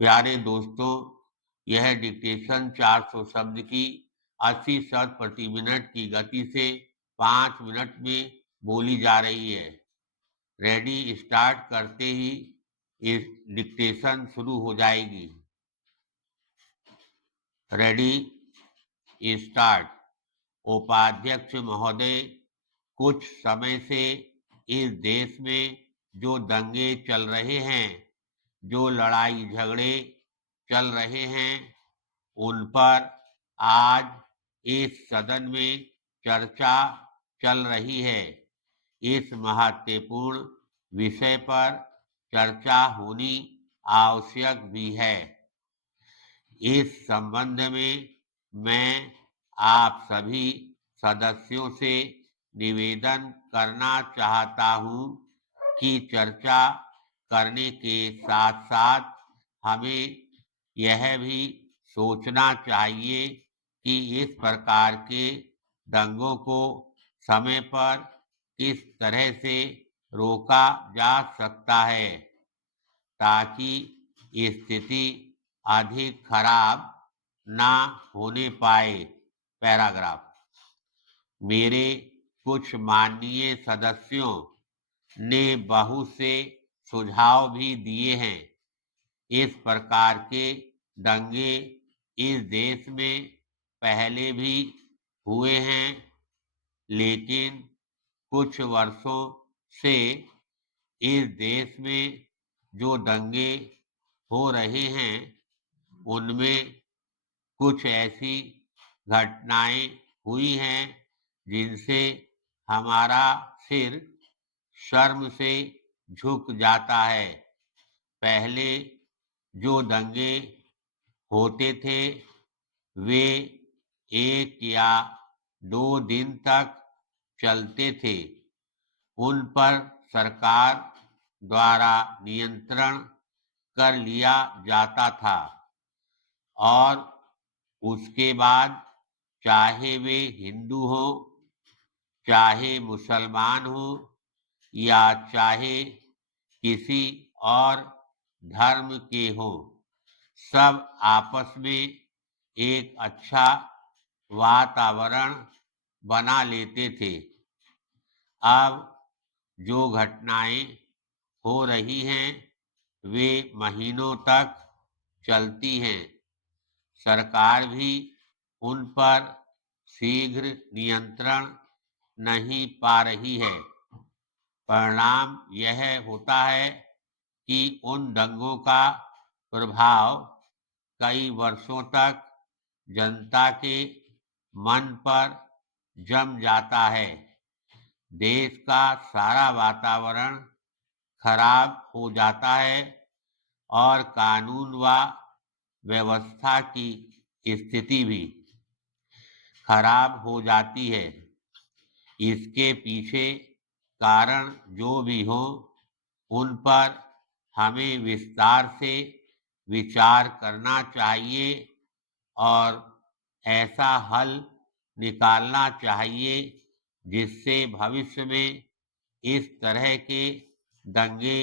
प्यारे दोस्तों, यह डिक्टेशन 400 शब्द की 80 शब्द प्रति मिनट की गति से 5 मिनट में बोली जा रही है। रेडी स्टार्ट करते ही इस डिक्टेशन शुरू हो जाएगी। Ready start. उपाध्यक्ष महोदय, कुछ समय से इस देश में जो दंगे चल रहे हैं, जो लड़ाई झगड़े चल रहे हैं, उन पर आज इस सदन में चर्चा चल रही है। इस महत्वपूर्ण विषय पर चर्चा होनी आवश्यक भी है। इस संबंध में मैं आप सभी सदस्यों से निवेदन करना चाहता हूं कि चर्चा करने के साथ साथ हमें यह भी सोचना चाहिए कि इस प्रकार के दंगों को समय पर किस तरह से रोका जा सकता है ताकि स्थिति अधिक खराब ना होने पाए। पैराग्राफ। मेरे कुछ माननीय सदस्यों ने बहुत से सुझाव भी दिए हैं। इस प्रकार के दंगे इस देश में पहले भी हुए हैं, लेकिन कुछ वर्षों से इस देश में जो दंगे हो रहे हैं, उनमें कुछ ऐसी घटनाएं हुई हैं जिनसे हमारा सिर शर्म से झुक जाता है। पहले जो दंगे होते थे, वे 1 या 2 दिन तक चलते थे। उन पर सरकार द्वारा नियंत्रण कर लिया जाता था और उसके बाद चाहे वे हिंदू हो, चाहे मुसलमान हो या चाहे किसी और धर्म के हो, सब आपस में एक अच्छा वातावरण बना लेते थे। अब जो घटनाएं हो रही हैं, वे महीनों तक चलती हैं। सरकार भी उन पर शीघ्र नियंत्रण नहीं पा रही है। परिणाम यह होता है कि उन दंगों का प्रभाव कई वर्षों तक जनता के मन पर जम जाता है। देश का सारा वातावरण खराब हो जाता है और कानून व व्यवस्था की स्थिति भी खराब हो जाती है। इसके पीछे कारण जो भी हो, उन पर हमें विस्तार से विचार करना चाहिए और ऐसा हल निकालना चाहिए जिससे भविष्य में इस तरह के दंगे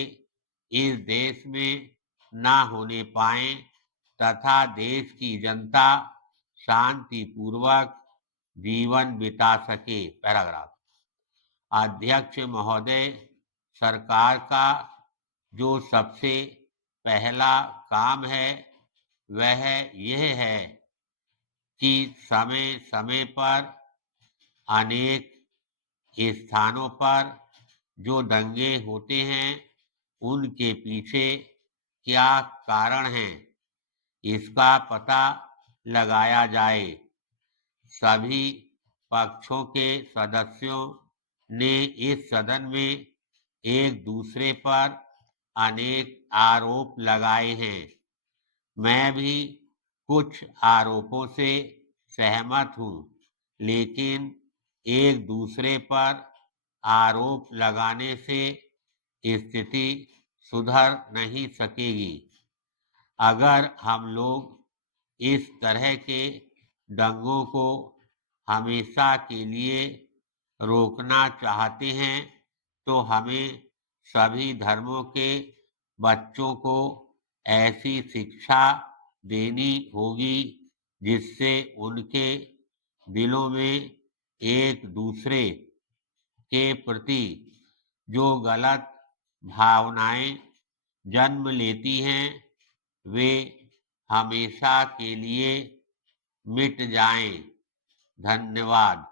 इस देश में ना होने पाएं तथा देश की जनता शांतिपूर्वक जीवन बिता सके। पैराग्राफ। अध्यक्ष महोदय, सरकार का जो सबसे पहला काम है वह यह है कि समय समय पर अनेक स्थानों पर जो दंगे होते हैं, उनके पीछे क्या कारण है, इसका पता लगाया जाए। सभी पक्षों के सदस्यों ने इस सदन में एक दूसरे पर अनेक आरोप लगाए हैं। मैं भी कुछ आरोपों से सहमत हूँ, लेकिन एक दूसरे पर आरोप लगाने से स्थिति सुधर नहीं सकेगी। अगर हम लोग इस तरह के दंगों को हमेशा के लिए रोकना चाहते हैं, तो हमें सभी धर्मों के बच्चों को ऐसी शिक्षा देनी होगी जिससे उनके दिलों में एक दूसरे के प्रति जो गलत भावनाएं जन्म लेती हैं वे हमेशा के लिए मिट जाएं। धन्यवाद।